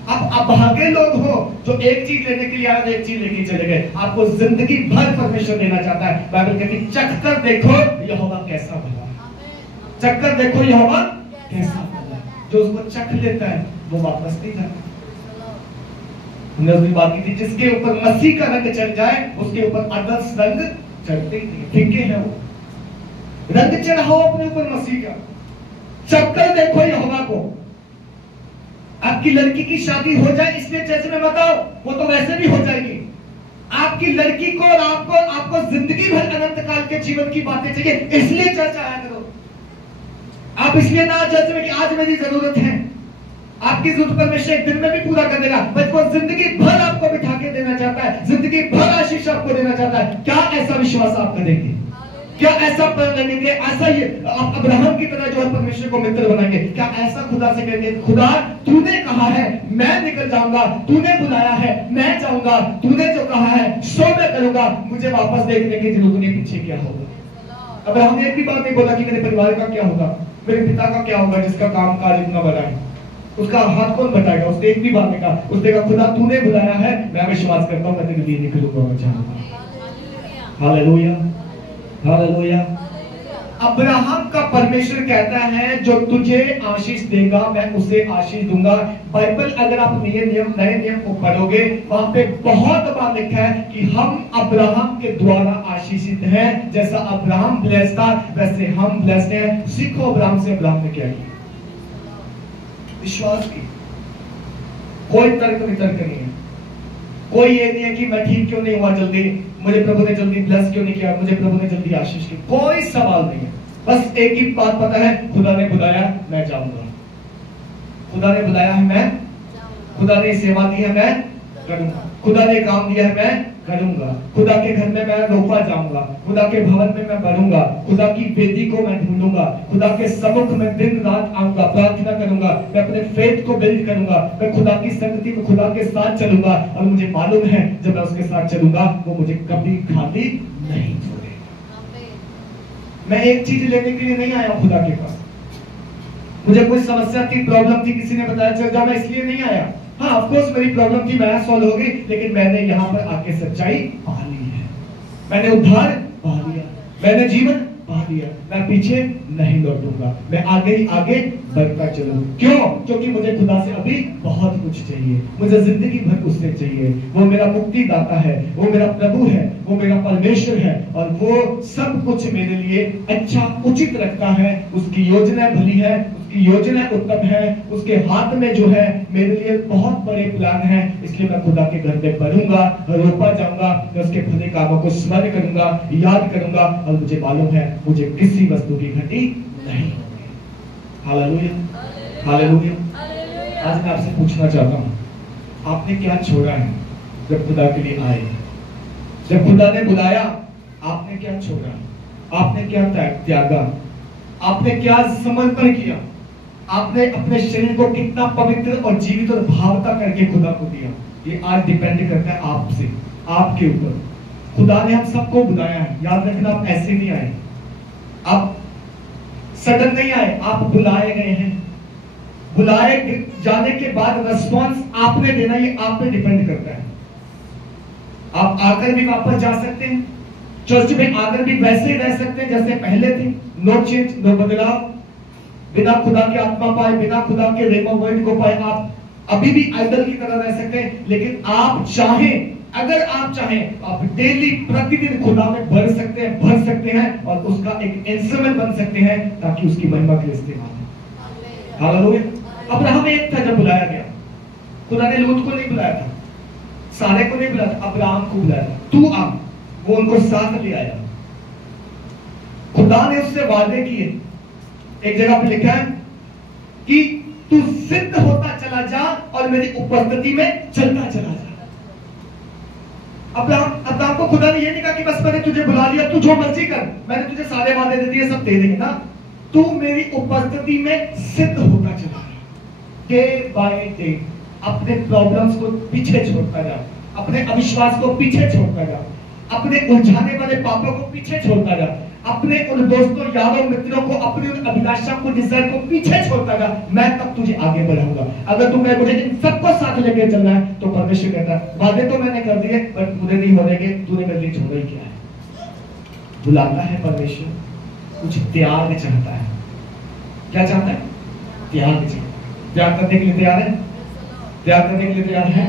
अब अभागे लोग हो जो एक चीज लेने के लिए आए और एक चीज लेके चले गए। आपको जिंदगी भर परमेश्वर देना चाहता है। बाइबल कहती है चख कर देखो यहोवा कैसा भला है, चख कर देखो यहोवा कैसा भला है। जो उसको चख लेता है वो वापस नहीं जाता। हमने उस दिन बात की थी, जिसके ऊपर मसीह का रंग चढ़ जाए उसके ऊपर अदर्स रंग चढ़ते ही नहीं, फीके हैं वो। रंग चढ़ाओ अपने ऊपर मसीह का, चख कर देखो यहोवा को। आपकी लड़की की शादी हो जाए इसलिए चर्च में मत आओ, वो तो वैसे भी हो जाएगी। आपकी लड़की को और आपको जिंदगी भर अनंत काल के जीवन की बातें चाहिए, इसलिए चर्च आया करो। आप इसलिए ना चर्च में कि आज मेरी जरूरत है। आपकी जरूरत परमेश्वर एक दिन में भी पूरा कर देगा, बट वो जिंदगी भर आपको बिठा के देना चाहता है, जिंदगी भर आशीष आपको देना चाहता है। क्या ऐसा विश्वास आप करेंगे? क्या ऐसा प्रण लेंगे? ऐसा ही अब्राहम की तरह जो है परमेश्वर को मित्र बनाएंगे? क्या ऐसा खुदा से कहेंगे खुदा तूने कहा है मैं निकल जाऊंगा, तूने बुलाया है मैं जाऊंगा, तूने जो कहा है सो मैं करूंगा, मुझे वापस देखने की जरूरत नहीं, पीछे क्या होगा? अब्राहम ने एक भी बात नहीं बोला कि मेरे परिवार का क्या होगा, मेरे पिता का क्या होगा जिसका काम काज इतना बड़ा है, उसका हाथ कौन बताएगा। उसने एक भी बात नहीं कहा। उसने कहा खुदा तूने बुलाया है, मैं विश्वास करता हूँ, मैं तेरे लिए निकलूंगा और जाऊंगा। Hallelujah, hallelujah. अब्राहम का परमेश्वर कहता है जो तुझे आशीष देगा मैं उसे आशीष दूंगा। बाइबल अगर आप नए नियम को पढ़ोगे वहां पे बहुत बार लिखा है कि हम अब्राहम के द्वारा आशीषित हैं। जैसा अब्राहम ब्लेस्ड था वैसे हम ब्लेस्ड हैं। सीखो अब्राहम से। अब्राहम ने क्या किया? विश्वास की। कोई तर्क वितर्क नहीं है, कोई ये नहीं है कि मैं ठीक क्यों नहीं हुआ जल्दी, मुझे प्रभु ने जल्दी ब्लेस क्यों नहीं किया, मुझे प्रभु ने जल्दी आशीष की। कोई सवाल नहीं है। बस एक ही बात पता है, खुदा ने बुलाया मैं जाऊंगा। खुदा ने बुलाया है मैं, खुदा ने सेवा दी है मैं करूंगा, खुदा ने काम दिया है मैं करूंगा, खुदा के घर में मैं रोपा जाऊंगा, खुदा के भवन में मैं बढ़ूंगा, खुदा की वेदी को मैं ढूंढूंगा, खुदा के सम्मुख में दिन रात आऊंगा, प्रार्थना करूंगा, मैं अपने फेथ को बिल्ड करूंगा, मैं खुदा की संगति में खुदा के साथ चलूंगा। और मुझे मालूम है जब मैं उसके साथ चलूंगा वो मुझे कभी खाली नहीं छोड़ेगा। मैं एक चीज लेने के लिए नहीं आया खुदा के पास। मुझे कोई समस्या थी, प्रॉब्लम थी, किसी ने बताया चल जा, मैं इसलिए नहीं आया। हाँ ऑफ कोर्स मेरी प्रॉब्लम थी, मैं सॉल्व हो गई, लेकिन मैंने यहाँ पर आके सच्चाई पा ली है, मैंने उद्धार पा लिया, मैंने जीवन पा लिया। मैं पीछे नहीं लौटूंगा, मैं आगे ही आगे बढ़ता चलूं। क्यों? क्योंकि मुझे खुदा से अभी बहुत कुछ चाहिए, मुझे जिंदगी भर उससे चाहिए। वो मेरा मुक्ति दाता है, वो मेरा प्रभु है, वो मेरा परमेश्वर है और वो सब कुछ मेरे लिए अच्छा उचित रखता है। उसकी योजना भली है, उसकी योजना उत्तम है, उसके हाथ में जो है मेरे लिए बहुत बड़े प्लान है। इसलिए मैं खुदा के घर में बढ़ूंगा, रोपा जाऊंगा, मैं उसके भले कामों को स्मरण करूंगा, याद करूंगा और मुझे मालूम है मुझे किसी वस्तु की घटी नहीं होगी। Hallelujah, hallelujah. आज मैं आपसे पूछना चाहता हूँ, आपने क्या छोड़ा है जब खुदा के लिए आए? जब खुदा ने बुलाया आपने क्या छोड़ा? आपने क्या त्यागा? आपने क्या समर्पण किया? आपने अपने शरीर को कितना पवित्र और जीवित और भावता करके खुदा को दिया? ये आज डिपेंड करता है आपसे, आपके ऊपर। खुदा ने हम सबको बुलाया है, याद रखना। आप ऐसे नहीं आए, आप सडन नहीं आए, आप बुलाए गए हैं। बुलाए जाने के बाद रिस्पॉन्स आपने देना, ये आप पे डिपेंड करता है। आप आकर भी वापस जा सकते हैं, चर्च में आकर भी वैसे ही रह सकते हैं जैसे पहले थे। नो चेंज, नो बदलाव। बिना खुदा की आत्मा पाए, बिना खुदा के रेमा वर्ड को पाए आप अभी भी आइडल की तरह रह सकते हैं। लेकिन आप चाहें, अगर आप चाहें, आप डेली प्रतिदिन खुदा में भर सकते हैं, भर सकते हैं और उसका एक इंस्ट्रूमेंट बन सकते हैं ताकि उसकी महिमा के लिए इस्तेमाल हो। हालेलुया। अब्राहम एक था जब बुलाया गया, खुदा ने लूत को नहीं बुलाया था, सारे को नहीं बुलाया था, अब्राहम को बुलाया था। तू आ, वो उनको साथ ले आया। खुदा ने उससे वादे किए। एक जगह पे लिखा है कि तू सिद्ध होता चला जा और मेरी उपस्थिति में चलता चला जा। अब्राहम को खुदा ने ये नहीं कहा कि बस मैंने तुझे बुला लिया, तू जो मर्जी कर, मैंने तुझे सारे वादे दे दिए, सब दे देंगे ना। तू मेरी उपस्थिति में सिद्ध होता चला जा, डे बाय डे। अपने प्रॉब्लम्स को पीछे छोड़ता जा, अपने अविश्वास को पीछे छोड़ता जा, अपने उलझाने वाले पापों को पीछे छोड़ता जा, अपने उन दोस्तों, यारों, मित्रों को, अपनी उन अभिलाषा को, डिजायर को पीछे छोड़ता जा। मैं तब तुझे आगे बढ़ाऊंगा। अगर तुम मुझे इन सबको साथ लेके चलना है तो परमेश्वर कहता है वादे तो मैंने कर दिए पर पूरे नहीं हो देंगे, तूने मेरे लिए छोड़ा ही क्या है? बुलाता है परमेश्वर, कुछ त्याग चाहता है। क्या चाहता है? त्याग चाहता है। त्याग करने के लिए तैयार है? त्याग करने के लिए तैयार है?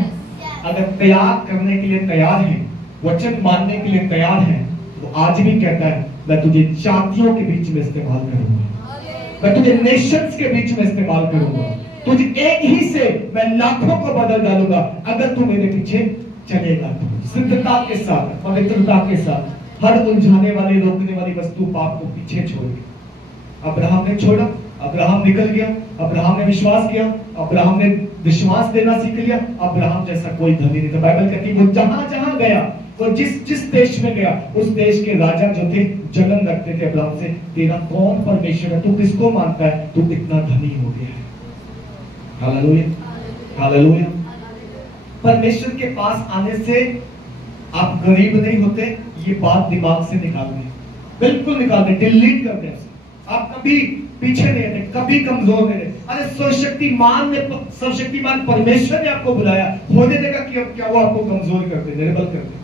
अगर त्याग करने के लिए तैयार है, वचन मानने के लिए तैयार है, तो आज भी कहता है मैं तुझे जातियों के बीच में इस्तेमाल करूंगा, मैं तुझे नेशंस के बीच में इस्तेमाल करूंगा, तुझे एक ही से मैं लाखों को बदल डालूंगा अगर तू मेरे पीछे चलेगा तो। सिद्धता के साथ, पवित्रता के साथ, हर उलझाने वाली, रोकने वाली वस्तु, पाप को पीछे छोड़ के। अब्राहम ने छोड़ा, अब्राहम निकल गया, अब्राहम ने विश्वास किया, अब्राहम ने विश्वास देना सीख लिया। अब्राहम जैसा कोई धनी नहीं था। बाइबल कहती है वो जहां जहां गया, वो जिस देश में गया, उस देश के राजा जो थे जलन रखते थे अब्राहम से, तेरा कौन परमेश्वर है, तू किसको मानता है, तू इतना धनी हो गया है। Hallelujah, hallelujah. परमेश्वर के पास आने से आप गरीब नहीं होते, ये बात दिमाग से निकाल दें। बिल्कुल निकाल दें, डिलीट कर दें। आप कभी पीछे नहीं रहते, कभी कमजोर नहीं रहते। अरे सर्वशक्तिमान परमेश्वर ने आपको बुलाया, होने देगा कि क्या वो आपको कमजोर कर दे, निर्बल कर दे?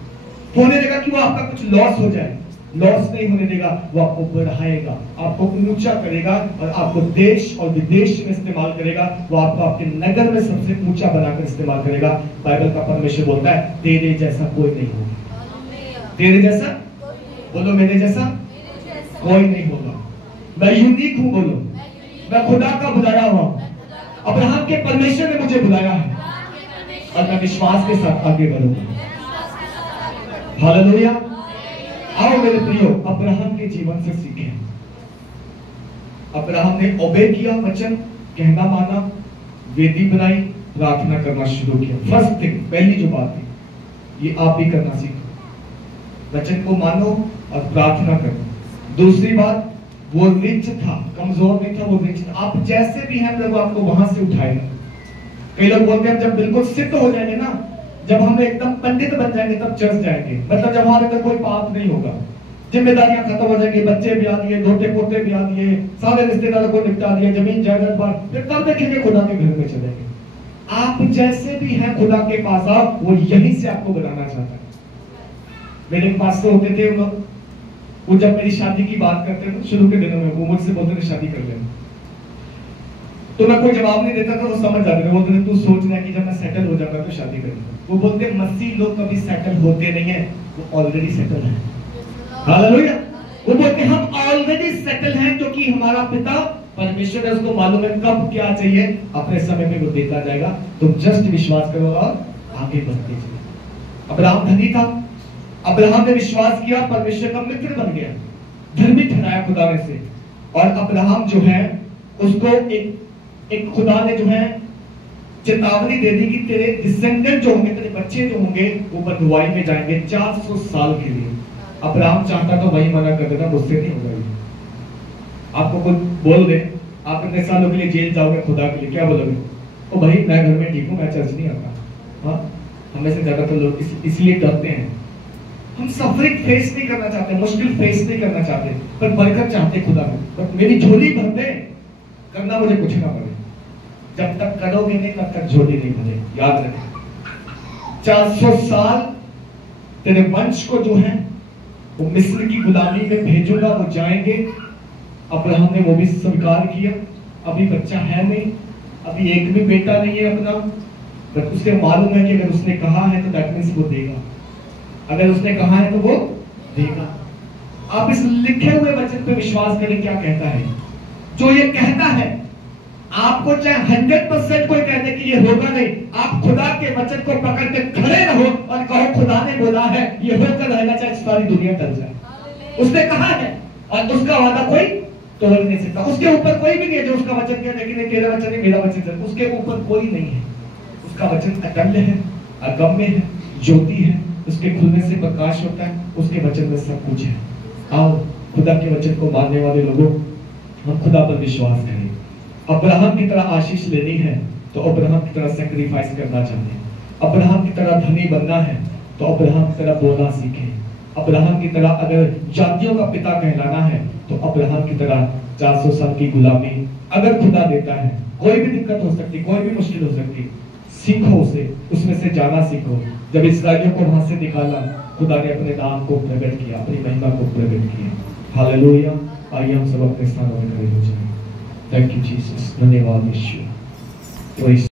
होने देगा कि वो आपका कुछ लॉस हो जाए? लॉस नहीं होने देगा, वो आपको बढ़ाएगा, आपको ऊंचा करेगा और आपको देश और विदेश में इस्तेमाल करेगा। वो आपको आपके नगर में सबसे ऊंचा बनाकर इस्तेमाल करेगा। बाइबल का परमेश्वर बोलता है तेरे जैसा कोई नहीं होगा। तेरे जैसा, बोलो मेरे जैसा कोई नहीं होगा। मैं यूनिक हूं, बोलो मैं खुदा का बुलाया हुआ। अब्राहम के परमेश्वर ने मुझे बुलाया है और मैं विश्वास के साथ आगे बढ़ूंगा। हालेलुया। आओ मेरे प्रियो, अब्राहम के जीवन से सीखें। अब्राहम ने ओबे किया, वचन कहना माना, वेदी बनाई, प्रार्थना करना शुरू किया। फर्स्ट थिंग, पहली जो बात है, ये आप भी करना सीखो, वचन को मानो और प्रार्थना करो। दूसरी बात, वो रिच था, कमजोर नहीं था, वो रिच था। आप जैसे भी हैं प्रभु आपको वहां से उठाएगा। कई लोग बोलते हैं जब बिल्कुल सिद्ध हो जाएंगे ना, जब हम एकदम पंडित बन जाएंगे तब चर्च जाएंगे। मतलब जब हमारे अंदर कोई पाप नहीं होगा, जिम्मेदारियां खत्म हो जाएंगी, बच्चे भी आ दिए, धोते पोते भी आ दिए, सारे रिश्तेदारों को निपटा दिया, जमीन जायदाद बांट, फिर तब देखेंगे खुदा के घर में चलेंगे। आप जैसे भी हैं खुदा के पास आओ, वो यहीं से आपको बनाना चाहता है। मेरे पास तो होते थे वो जब मेरी शादी की बात करते थे शुरू के दिनों में, वो मुझसे बोलते थे शादी कर लेना, तो मैं कोई जवाब नहीं देता था। वो समझ जाते थे, बोलते थे तू सोचना कि जब मैं सेटल हो जाऊंगा तो शादी करूंगा। वो बोलते मसीह लोग कभी सेटल होते नहीं है, वो ऑलरेडी सेटल है। हालेलुया। वो बोलते हम ऑलरेडी सेटल हैं, क्योंकि हमारा पिता परमेश्वर है, उसको मालूम है कब क्या चाहिए, अपने समय में वो देता जाएगा। तुम जस्ट विश्वास करो और आगे बढ़ते जाओ। अब्राहम धनी था, अब्राहम ने विश्वास किया, परमेश्वर का मित्र बन गया, धर्मी ठहराया खुदा ने से। और अब्राहम जो है उसको एक खुदा ने जो है चेतावनी दे दी कि तेरे डिसेंडेंट जो होंगे, तेरे बच्चे जो होंगे, वो बंधुआई में जाएंगे 400 साल के लिए। अब्राहम चाहता तो वही मना कर देता, मुझसे नहीं होगा। आपको कोई बोल दे आप इतने सालों के लिए जेल जाओगे खुदा के लिए, क्या बोलोगे? ओ भाई मैं घर में ठीक हूँ, मैं चर्च नहीं आता। हाँ, हमें से ज्यादातर लोग इसलिए डरते हैं। हम सफरिंग फेस नहीं करना चाहते, मुश्किल फेस नहीं करना चाहते, पर बरकत चाहते खुदा में। बट मेरी झोली भर दे, करना मुझे कुछ ना पड़े। जब तक करोगे नहीं तब तक झोली नहीं भरे, याद रखें। 400 साल तेरे वंश को जो है वो मिस्र की गुलामी में भेजूंगा, वो जाएंगे। अब्राहम ने वो भी स्वीकार किया। अभी बच्चा है नहीं, अभी एक भी बेटा नहीं है अपना, बट उसे मालूम है कि अगर उसने कहा है तो दैट मींस वो देगा। अगर उसने कहा है तो वो देगा। आप इस लिखे हुए वचन पे विश्वास करें, क्या कहता है? जो ये कहता है, आपको चाहे 100% कोई कहते कि ये होगा नहीं, आप खुदा के वचन को पकड़ के खड़े रहो और कहो खुदा ने बोला है, ये होकर रहेगा, चाहे सारी दुनिया टल जाए। उसने कहा है और उसका वादा कोई तोड़ नहीं सकता। उसके ऊपर कोई भी नहीं है जो उसका वचन कहे लेकिन तेरा वचन नहीं, मेरा वचन है, उसके ऊपर कोई नहीं है। उसका वचन अटल है, अगम्य है, ज्योति है, उसके खुलने से प्रकाश होता है, उसके वचन में सब कुछ है। आओ खुदा के वचन को मानने वाले लोगों, हम खुदा पर विश्वास करें। अब्राहम की तरह आशीष लेनी है तो अब्राहम की तरह सैक्रिफाइस करना चाहिए। अब्राहम की तरह धनी बनना है तो अब्राहम की तरह बोलना सीखें। अब्राहम की तरह अगर जातियों का पिता कहलाना है तो अब्राहम की तरह 400 साल की गुलामी अगर खुदा देता है, कोई भी दिक्कत हो सकती, कोई भी मुश्किल हो सकती, सीखो उसे, उसमें से जाना सीखो। जब इस्राएलियों को वहां से निकाला, खुदा ने अपने नाम को प्रकट किया, अपनी महिमा को प्रकट किया। हालेलुया। आइए हम सब अपने स्थानों में खड़े हो जाएं। Thank you Jesus. धन्यवाद यीशु।